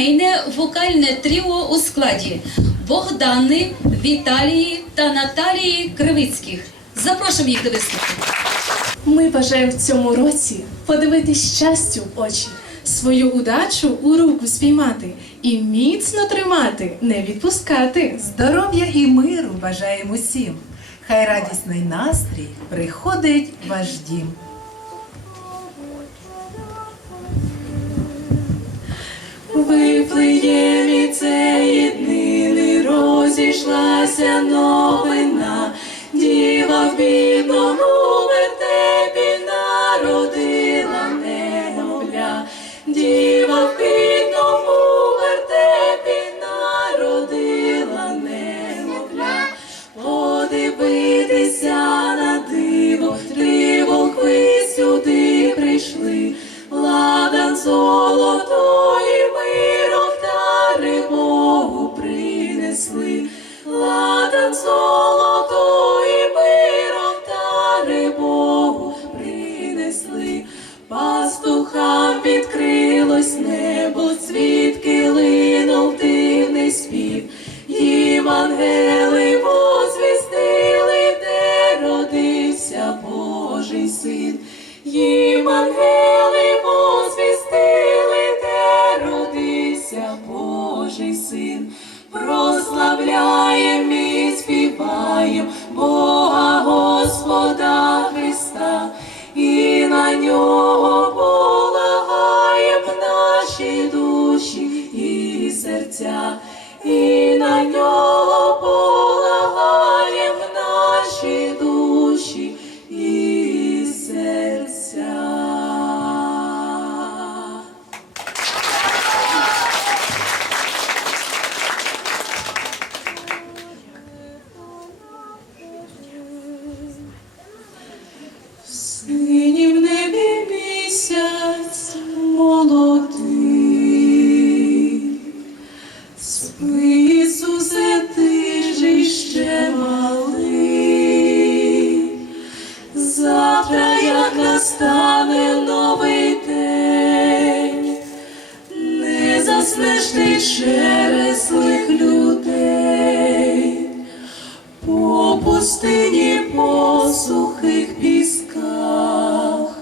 сімейне вокальне тріо у складі Богдани, Віталії та Наталії Кривицьких. Запрошуємо їх до виступу. Ми бажаємо в цьому році подивитись щастю в очі, свою удачу у руку спіймати і міцно тримати, не відпускати. Здоров'я і миру бажаємо усім. Хай радісний настрій приходить в ваш дім. Виплиє цієї днини, розійшлася новина, діва в бідному вертепі народила немовля, діва в бідному народила немовля, подивитися на диво, три волки сюди прийшли, ладан золотої ладан золотої миром тари Богу принесли, пастухам відкрилось небо, звідки линув дивний спів, їм ангели возвістили, де родився Божий син. Їм ангели возвістили, де родився Божий син. Прославляєм і настане новий день, не заснеш ти через людей. По пустині, по сухих пісках,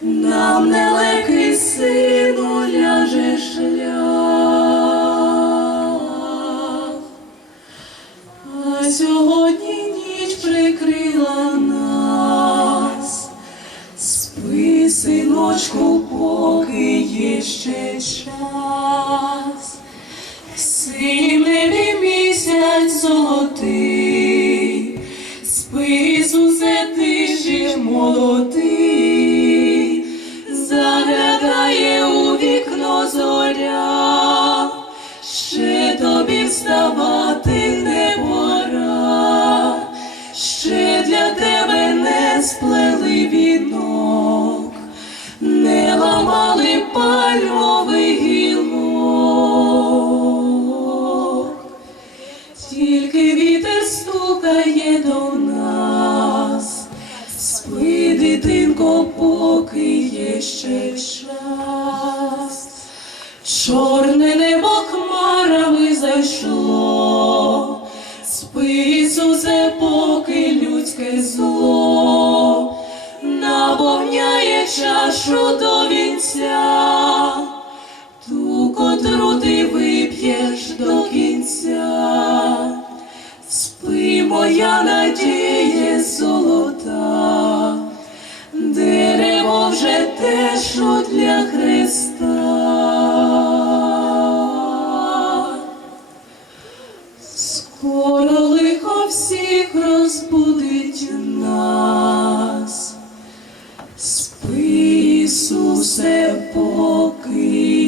нам нелегкий сину ляже шлях. А сьогодні синочку, поки є ще час. Синім небі місяць золотий, спи, Ісусе, ти ж молодий, заглядає у вікно зоря, ще тобі вставати Тільки вітер стукає до нас, спи, дитинко, поки є ще час. Чорне небо хмарами зайшло, спи, Ісусе, поки людське зло наповняє чашу до вінця. Ту, котру ти вип'єш до Я надіє золота, дерево вже те, що для Христа, скоро лихо всіх розбудить нас, спи Ісусе, поки.